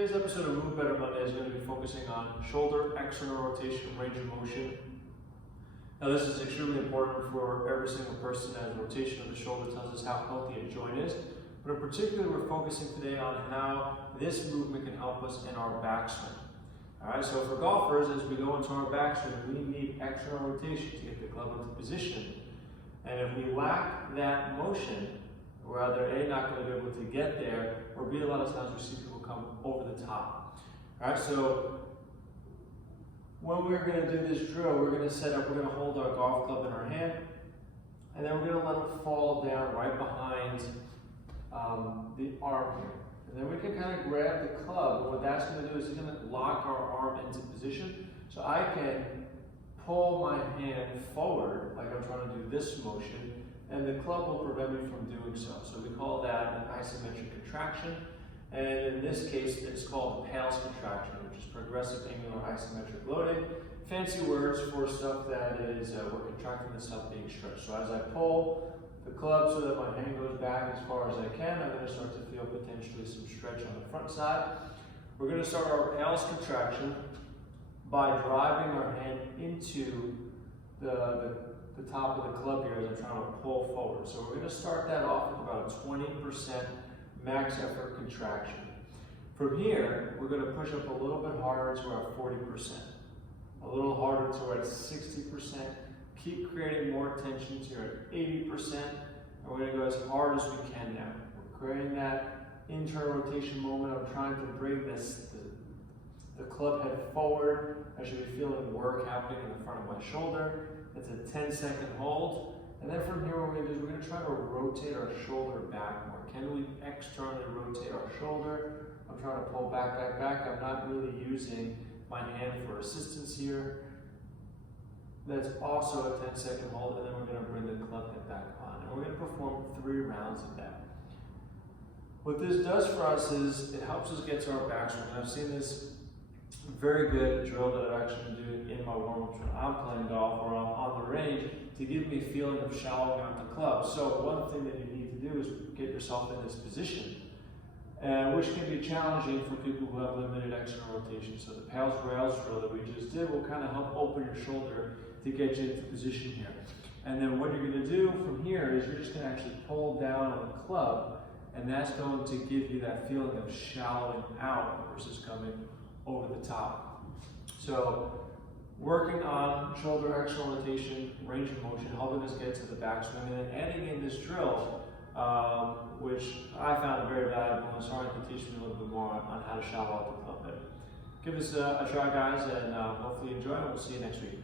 Today's episode of Move Better Monday is going to be focusing on shoulder external rotation, range of motion. Now this is extremely important for every single person, as rotation of the shoulder tells us how healthy a joint is. But in particular, we're focusing today on how this movement can help us in our backswing. Alright, so for golfers, as we go into our backswing, we need external rotation to get the club into position. And if we lack that motion, we're either A, not going to be able to get there, or B, a lot of times we see people come over the top. Alright, so when we're going to do this drill, we're going to hold our golf club in our hand, and then we're going to let it fall down right behind the arm here. And then we can kind of grab the club, and what that's going to do is it's going to lock our arm into position. So I can pull my hand forward, like I'm trying to do this motion, and the club will prevent me from doing so. So we call that an isometric contraction. And in this case, it's called the PAILs contraction, which is progressive angular isometric loading. Fancy words for stuff that is, we're contracting this up being stretched. So as I pull the club so that my hand goes back as far as I can, I'm going to start to feel potentially some stretch on the front side. We're going to start our PAILs contraction by driving our hand into the top of the club here as I'm trying to pull forward. So we're going to start that off with about a 20% max effort contraction. From here, we're going to push up a little bit harder to our 40%, a little harder to our 60%. Keep creating more tension to your 80%, and we're going to go as hard as we can now. We're creating that internal rotation moment. I'm trying to bring the club head forward. I should be feeling work happening in the front of my shoulder. It's a 10-second hold. And then from here, what we're going to do is we're going to try to rotate our shoulder back more. Can we externally rotate our shoulder? I'm trying to pull back. I'm not really using my hand for assistance here. That's also a 10-second hold, and then we're going to bring the club head back on. And we're going to perform 3 rounds of that. What this does for us is it helps us get to our backswing. And I've seen this very good drill that I've actually been doing in my warm-ups when I'm playing golf or I'm on the range to give me a feeling of shallowing out the club. So one thing that you need to do is get yourself in this position, which can be challenging for people who have limited external rotation. So the PAILs rails drill that we just did will kind of help open your shoulder to get you into position here. And then what you're going to do from here is you're just going to actually pull down on the club, and that's going to give you that feeling of shallowing out versus coming over the top. So working on shoulder external rotation, range of motion, helping us get to the backswing, and then adding in this drill, which I found very valuable and starting to teach me a little bit more on how to shallow out the club head. Give this a try, guys, and hopefully you enjoy it. We'll see you next week.